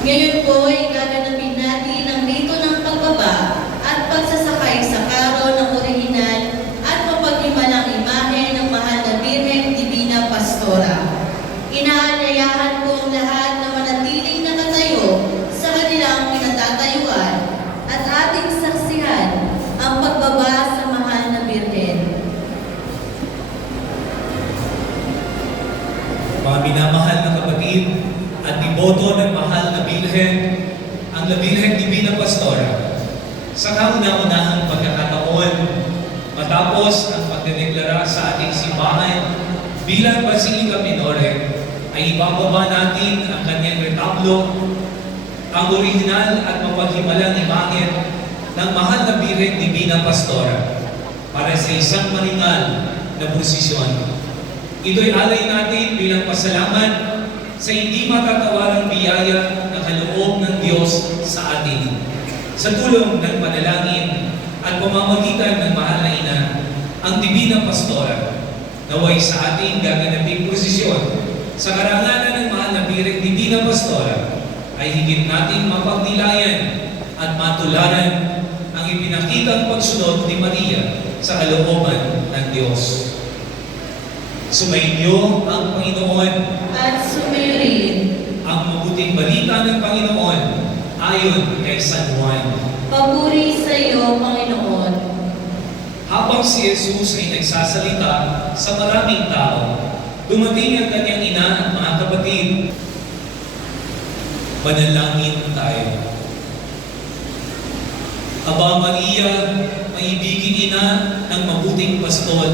Ngayon po ay gaganapin natin ang rito ng pagbaba at pagsasakay sa karo ng orihinal at mapaghimalang imahe ng mahal na Birhen Divina Pastora. Inaanyayahan po ang lahat na manatiling nakatayo sa kanilang pinatatayuan at ating saksihan ang pagbaba sa mahal na Birhen. Mga minamahal na kapatid at diboto ng mahal na Birhen, ang Birhen Divina Pastora, sa kauna-unahang pagkakataon, matapos ang pagdedeklara sa ating simbahan bilang Basilica Minore, ay ibababa natin ang kanyang retablo, ang orihinal at mapaghimalang imahe ng mahal na Birhen Divina Pastora para sa isang maringal na prosesyon. Ito'y alay natin bilang pasalamat sa hindi matatawarang biyaya na kaloob ng Diyos sa atin. Sa tulong ng panalangin at pamamagitan ng mahal na ina, ang Divina Pastora, naway sa ating gaganaping prosesyon sa karangalan ng mahal na Birhen Divina Pastora, ay higit nating mapagnilayan at matularan ang ipinakitang pagsunod ni Maria sa kalooban ng Diyos. Sumainyo ang Panginoon At sumayin ang mabuting balita ng Panginoon ayon kay San Juan. papuri sa iyo, Panginoon. Habang si Jesus ay nagsasalita sa maraming tao, dumating ang kanyang ina at mga kapatid. Manalangin tayo. Aba Maria, maibiging ina ng mabuting pastol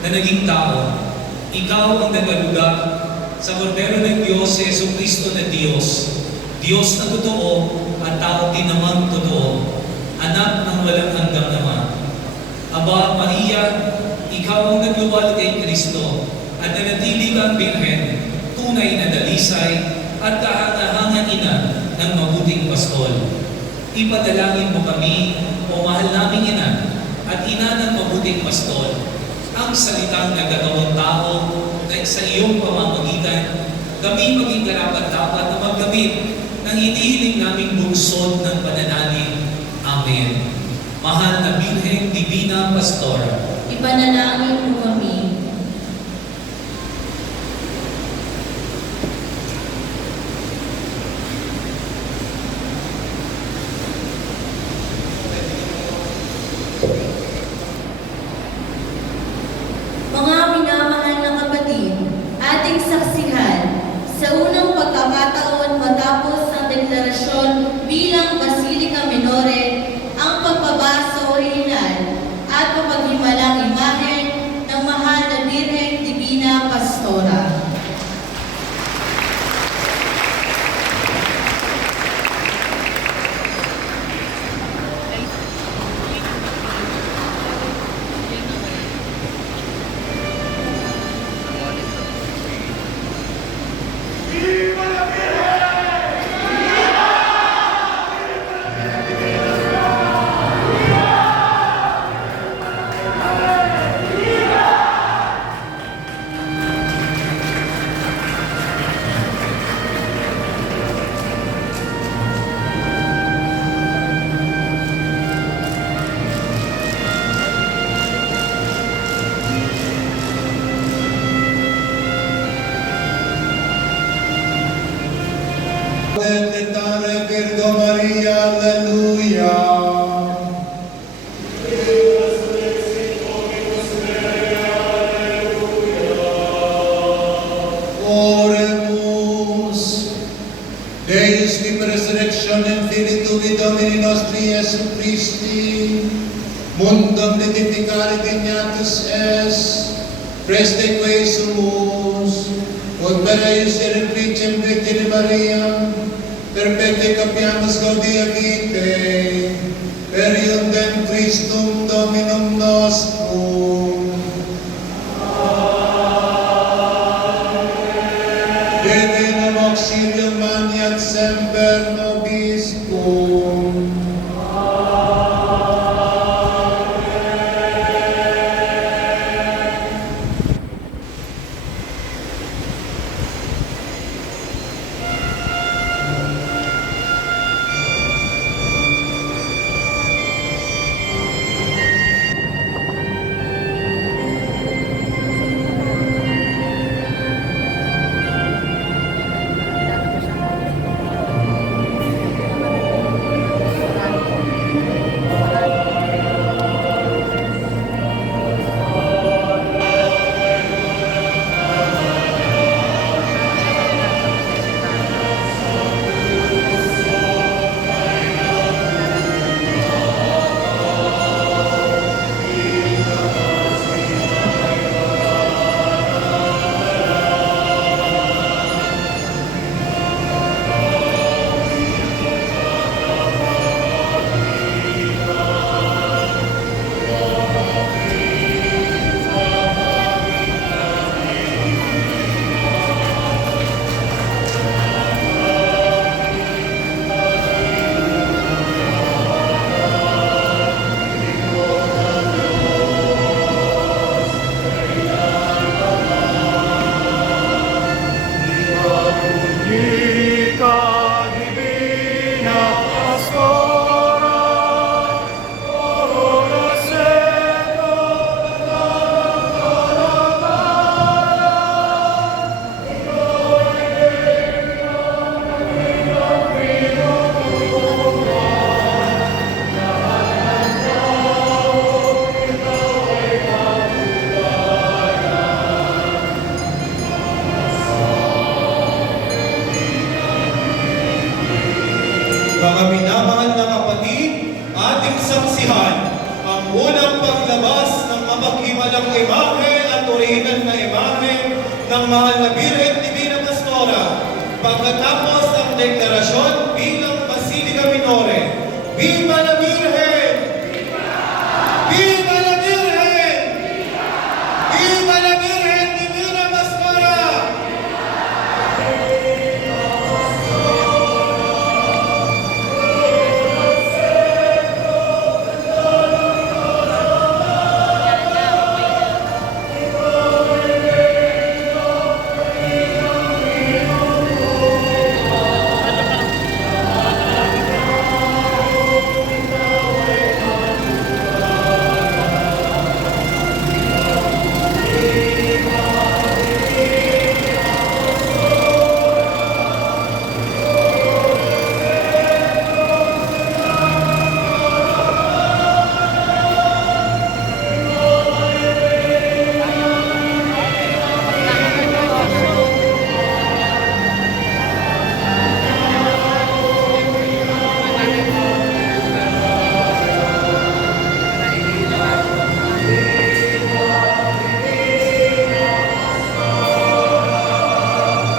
na naging tao, ikaw ang nagaluga sa kordero ng Diyos, si Jesucristo na Diyos, Diyos na totoo at tao din namang totoo, anak ng walang hanggang Ama. Aba Maria, ikaw ang nagluwal kay Kristo at nanatili kang Birhen, tunay na dalisay at kahangahangan ina ng mabuting pastol. Ipadalangin mo kami, o mahal naming ina, at ina ng mabuting pastol, ang salitang nagagawang tao na sa iyong pamamagitan, kami maging karapat-dapat na maggamit ng inihiling naming bunsod ng pananalig. Amen. Mahal na Birhen Divina Pastora, Ipanalangin mo kami. Mga minamahal na kapatid, ating saksihan sa unang pagkakataon matapos ang deklarasyon bilang Basilica Minore, ang pagbaba sa orihinal at mapaghimalang imahe ng mahal na Birhen Divina Pastora. Benedictare Virgo Maria, alleluia. Oremus. Deus viva resurrectionem Filii Tuvi Domini nostri Iesu Christi, mundum litificare dignatus es, preste quae sumus, ut per eius eremplicium Virgine Maria, perpete capiamus gaudia vitae, per iundem Christum Dominum nostrum. Divinum auxilium maniat semper nobiscum. Ika Divina Pastora, oro seco, Mga minamahal na kapatid, ating saksihan ang unang paglabas ng mapaghimalang imahe at orihinal na imahe ng mahal na Birhen Divina Pastora. Pagkatapos ang deklarasyon